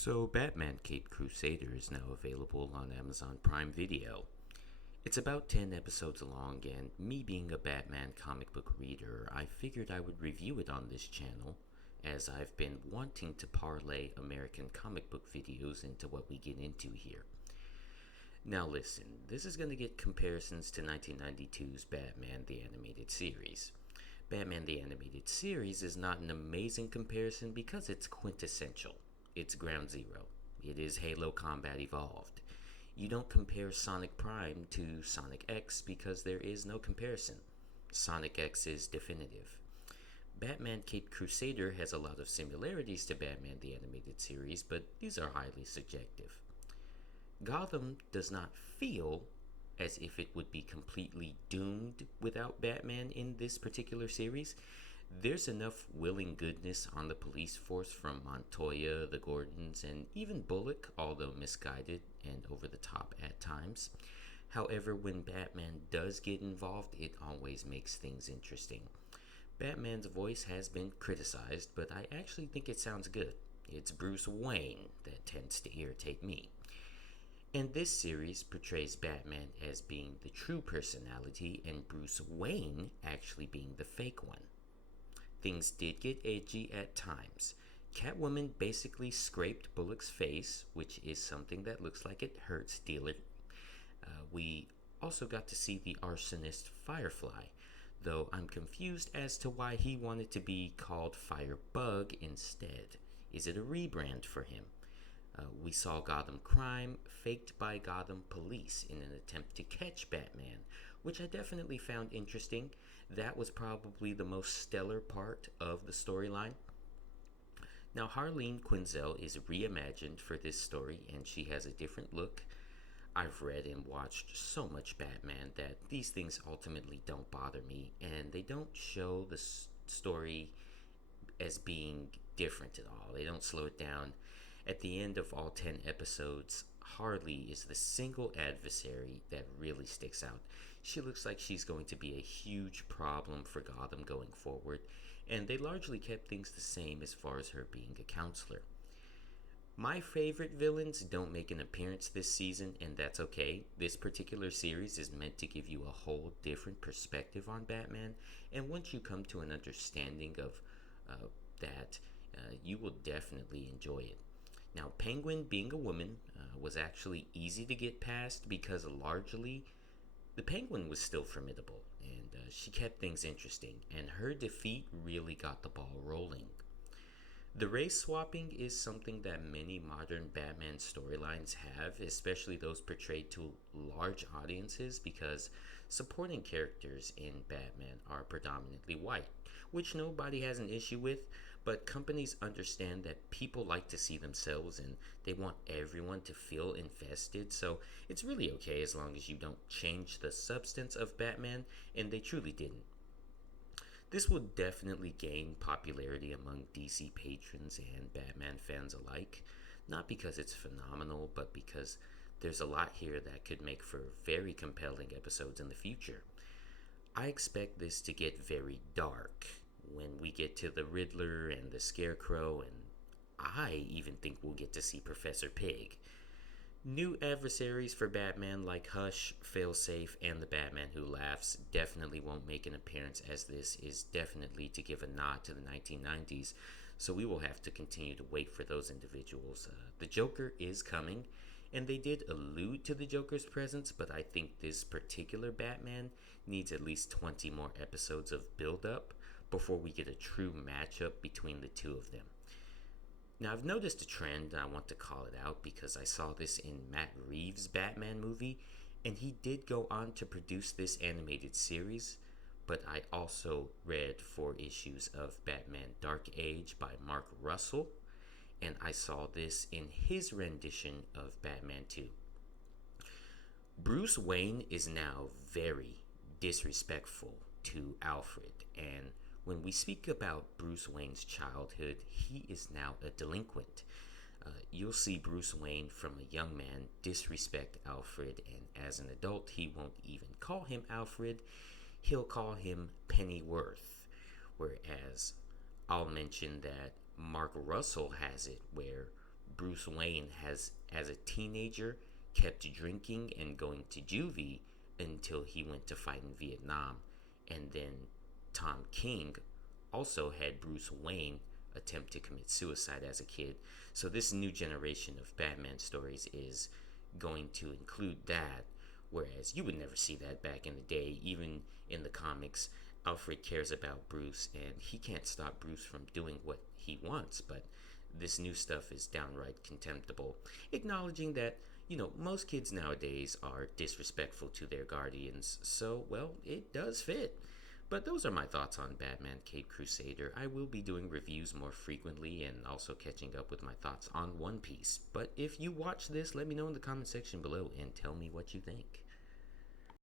So, Batman Caped Crusader is now available on Amazon Prime Video. It's about 10 episodes long, and me being a Batman comic book reader, I figured I would review it on this channel, as I've been wanting to parlay American comic book videos into what we get into here. Now, listen, this is going to get comparisons to 1992's Batman the Animated Series. Batman the Animated Series is not an amazing comparison because it's quintessential. It's ground zero. It is Halo Combat Evolved. You don't compare Sonic Prime to Sonic X because there is no comparison. Sonic X is definitive. Batman Caped Crusader has a lot of similarities to Batman the Animated Series, but these are highly subjective. Gotham does not feel as if it would be completely doomed without Batman in this particular series. There's enough willing goodness on the police force from Montoya, the Gordons, and even Bullock, although misguided and over the top at times. However, when Batman does get involved, it always makes things interesting. Batman's voice has been criticized, but I actually think it sounds good. It's Bruce Wayne that tends to irritate me. And this series portrays Batman as being the true personality and Bruce Wayne actually being the fake one. Things did get edgy at times. Catwoman basically scraped Bullock's face, which is something that looks like it hurts dealer. We also got to see the arsonist Firefly, though I'm confused as to why he wanted to be called Firebug instead. Is it a rebrand for him? We saw Gotham Crime faked by Gotham Police in an attempt to catch Batman, which I definitely found interesting. That was probably the most stellar part of the storyline. Now, Harleen Quinzel is reimagined for this story, and she has a different look. I've read and watched so much Batman that these things ultimately don't bother me, and they don't show the story as being different at all. They don't slow it down. At the end of all 10 episodes, Harley is the single adversary that really sticks out. She looks like she's going to be a huge problem for Gotham going forward, and they largely kept things the same as far as her being a counselor. My favorite villains don't make an appearance this season, and that's okay. This particular series is meant to give you a whole different perspective on Batman, and once you come to an understanding of that, you will definitely enjoy it. Now, Penguin, being a woman, was actually easy to get past because largely the Penguin was still formidable, and she kept things interesting, and her defeat really got the ball rolling. The race swapping is something that many modern Batman storylines have, especially those portrayed to large audiences, because supporting characters in Batman are predominantly white, which nobody has an issue with, but companies understand that people like to see themselves and they want everyone to feel invested, so it's really okay as long as you don't change the substance of Batman, and they truly didn't. This will definitely gain popularity among DC patrons and Batman fans alike, not because it's phenomenal, but because there's a lot here that could make for very compelling episodes in the future. I expect this to get very dark when we get to the Riddler and the Scarecrow, and I even think we'll get to see Professor Pig. New adversaries for Batman like Hush, Failsafe, and the Batman Who Laughs definitely won't make an appearance, as this is definitely to give a nod to the 1990s, so we will have to continue to wait for those individuals. The Joker is coming, and they did allude to the Joker's presence, but I think this particular Batman needs at least 20 more episodes of build-up before we get a true matchup between the two of them. Now, I've noticed a trend, and I want to call it out because I saw this in Matt Reeves' Batman movie, and he did go on to produce this animated series, but I also read 4 issues of Batman Dark Age by Mark Russell, and I saw this in his rendition of Batman 2. Bruce Wayne is now very disrespectful to Alfred, and when we speak about Bruce Wayne's childhood, he is now a delinquent. You'll see Bruce Wayne from a young man disrespect Alfred, and as an adult, he won't even call him Alfred. He'll call him Pennyworth. Whereas I'll mention that Mark Russell has it where Bruce Wayne has, as a teenager, kept drinking and going to juvie until he went to fight in Vietnam. And then Tom King also had Bruce Wayne attempt to commit suicide as a kid. So this new generation of Batman stories is going to include that, whereas you would never see that back in the day. Even in the comics, Alfred cares about Bruce and he can't stop Bruce from doing what he wants, but this new stuff is downright contemptible, acknowledging that, most kids nowadays are disrespectful to their guardians, so, well, it does fit. But those are my thoughts on Batman Caped Crusader. I will be doing reviews more frequently and also catching up with my thoughts on One Piece. But if you watch this, let me know in the comment section below and tell me what you think.